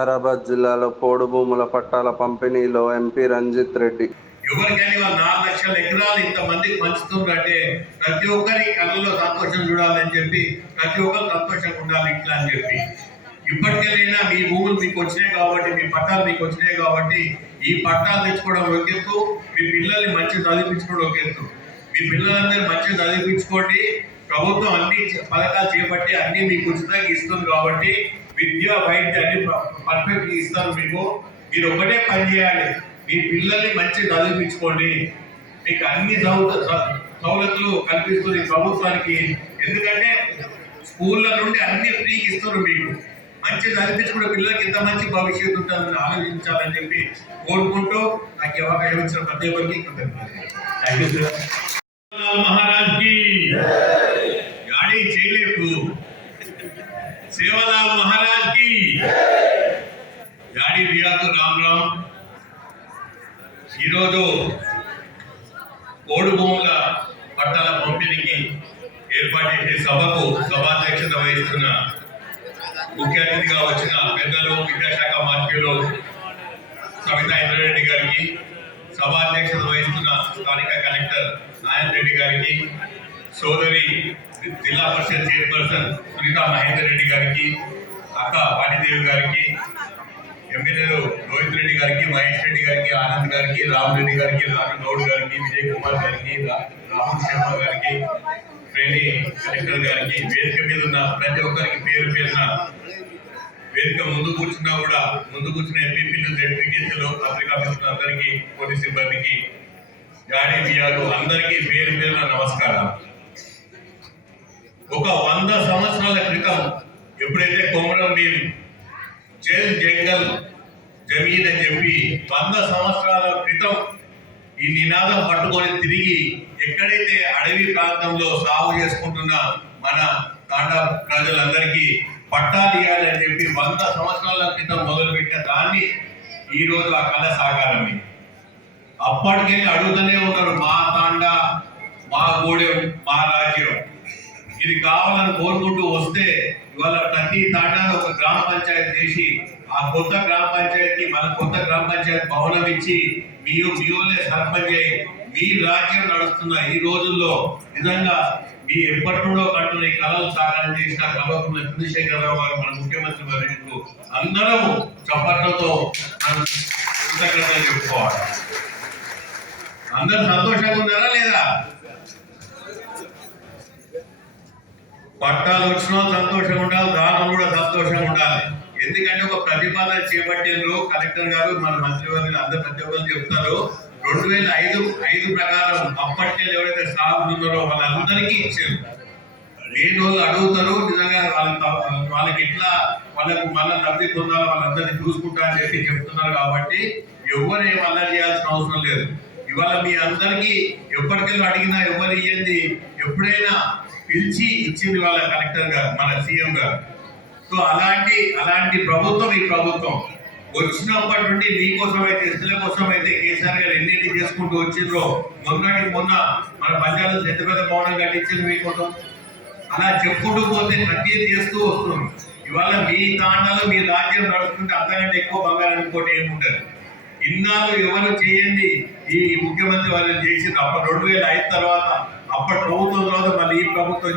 వికారాబాద్ జిల్లాలో పోడు భూముల పట్టాల పంపిణీలో ఎంపీ రంజిత్ రెడ్డి. ఎవరికైనా నాలుగు లక్షల ఎకరాలు ఇంతమందికి పంచుతుందంటే ప్రతి ఒక్కరి కళ్ళలో సంతోషం చూడాలని చెప్పి ప్రతి ఒక్కరు సంతోషంగా ఉండాలి ఇట్లా అని చెప్పి. ఇప్పటికెళ్ళైనా మీ భూములు మీకు వచ్చినాయి కాబట్టి మీ పట్టాలు మీకు వచ్చినాయి కాబట్టి ఈ పట్టాలు తెచ్చుకోవడం ఒక ఎత్తు మీ పిల్లల్ని మంచి చదివించుకోవడం ఒక ఎత్తు. మీ పిల్లలందరూ మంచి చదివించుకోండి. ప్రభుత్వం అన్ని పథకాలు చేపట్టి అన్ని మీకు ఉచితంగా ఇస్తుంది కాబట్టి విద్య వైద్య అన్ని పర్ఫెక్ట్ ఇస్తారు మీకు. మీరు ఒకటే పని చేయాలి. మీ పిల్లల్ని మంచి చదివించుకోండి. మీకు అన్ని సౌలతులు కల్పిస్తుంది ప్రభుత్వానికి. ఎందుకంటే స్కూళ్ళ నుండి అన్ని ఫ్రీ ఇస్తున్నారు మీకు. మంచి చదివించుకున్న పిల్లలకి ఎంత మంచి భవిష్యత్తు ఉంటుందని ఆలోచించాలని చెప్పి కోరుకుంటూ నాకు అవకాశం ఇచ్చిన ప్రతి ఒక్కరికి మహారాజ్కి గాడి చేయలేకు. సేవలాల్ మహారాజ్కి గాడి రియాకు రామ్ రామ్ ఈరోజు కోడు భూముల పట్టాల పంపిణీకి ఏర్పాటు చేసే సభకు సభాధ్యక్షత వహిస్తున్న ముఖ్య అతిథిగా వచ్చిన పెద్దలు విద్యాశాఖ మంత్రులు సవితా ఇంద్రారెడ్డి గారికి సభాధ్యక్షత వహిస్తున్న స్థానిక కలెక్టర్ నారాయణ రెడ్డి గారికి సోదరి జిల్లా పరిషత్ చైర్పర్సన్ సునీత మహేందర్ రెడ్డి గారికి అక్క పాటిదేవి గారికి ఎమ్మెల్యేలు రోహిత్ రెడ్డి గారికి మహేష్ రెడ్డి గారికి ఆనంద్ గారికి రామ్ రెడ్డి గారికి రాను గౌడ్ గారికి విజయ్ కుమార్ గారికి రాహుల్ శర్మ గారికి ప్రేణి కలెక్టర్ గారికి వేదిక మీద ఉన్న ప్రతి ఒక్కరికి పేరు పేరున వేదిక ముందు కూర్చున్నా కూడా ముందు కూర్చున్న ఎంపీపీలు జడ్పీటీసీలు పత్రికా మిత్రులు అందరికీ పోలీస్ సిబ్బందికి గాడి బియ్యాలు అందరికీ పేరు పేరున నమస్కారం ఒక వంద సంవత్సరాల క్రితం ఎప్పుడైతే కొమరం భీం జైల్ జంగల్ జమీన్ అని చెప్పి వంద సంవత్సరాల క్రితం ఈ నినాదం పట్టుకొని తిరిగి ఎక్కడైతే అడవి ప్రాంతంలో సాగు చేసుకుంటున్న మన తాండా ప్రజలందరికీ పట్టాలు ఇవ్వాలి అని చెప్పి వంద సంవత్సరాల క్రితం మొదలుపెట్టిన దాన్ని ఈ రోజు ఆ కళ సాకారమే అప్పటికెళ్ళి అడుగుతూనే ఉన్నారు మా తాండా మా గూడెం మా రాజ్యం. ఇది కావాలని కోరుకుంటూ వస్తే ఇవాళ ప్రతి తాండాలో ఒక గ్రామ పంచాయతీ చేసి ఆ కొత్త గ్రామ పంచాయతీ మన కొత్త గ్రామ పంచాయతీ భవనం ఇచ్చి మీ మీవలే సర్పంచ్ అయ్యి మీ రాజ్యం నడుస్తున్న ఈ రోజుల్లో నిజంగా మీ ఎప్పటి నుండో కంటున్న ఈ కళలు సాకారం చేసిన కల్వకుంట్ల చంద్రశేఖరరావు గారు మన ముఖ్యమంత్రి వర్యులకు అందరం చప్పట్లతో మనం కృతజ్ఞతలు చెప్పుకోవాలి. అందరు సంతోషంగా ఉన్నారా లేదా? పట్టాలు వచ్చిన సంతోషంగా ఉండాలి దానం కూడా సంతోషంగా ఉండాలి. ఎందుకంటే ఒక ప్రతిపాదన చేపట్టిండ్రు కలెక్టర్ గారు మన మంత్రివర్గులు అందరు ప్రతి ఒక్కరు చెప్తారు. రెండు వేల ఐదు ఐదు ప్రకారం అప్పట్లో ఎవరైతే స్టాఫ్ ఉన్నారో వాళ్ళందరికీ ఇచ్చారు. లేని వాళ్ళు అడుగుతారు నిజంగా వాళ్ళ వాళ్ళకి ఎట్లా వాళ్ళకు మళ్ళీ లబ్ధి పొందాలో వాళ్ళందరినీ చూసుకుంటా అని చెప్పి చెప్తున్నారు కాబట్టి ఎవరు ఏం అల్లరి చేయాల్సిన అవసరం లేదు. ఇవాళ మీ అందరికీ ఎప్పటికెళ్ళి అడిగినా ఎవరు ఇయ్యంది? ఎప్పుడైనా పిలిచి ఇచ్చింది వాళ్ళ కలెక్టర్ గారు మన సీఎం గారు. సో అలాంటి అలాంటి ప్రభుత్వం ఈ ప్రభుత్వం. వచ్చినప్పటి నుండి మీకోసం అయితే ఇస్తుల కోసం అయితే కేసీఆర్ గారు ఎన్నింటి చేసుకుంటూ వచ్చిండ్రో మొన్నటికి మొన్న మన పంచాయతీ పెద్ద పెద్ద భవనం కట్టించింది మీకోసం అలా చెప్పుకుంటూ పోతే ప్రతి చేస్తూ వస్తున్నాం. ఇవాళ మీ తాండాలు మీ రాజ్యం నడుస్తుంటే అంతకంటే ఎక్కువ బంగారం ఇంకోటి ఏముండదు. ఇన్నాళ్ళు ఎవరు చేయండి? ఈ ముఖ్యమంత్రి వాళ్ళు చేసింది అప్పటి రెండు వేల ఐదు తర్వాత అప్పటి ప్రభుత్వం తర్వాత మళ్ళీ ఈ ప్రభుత్వం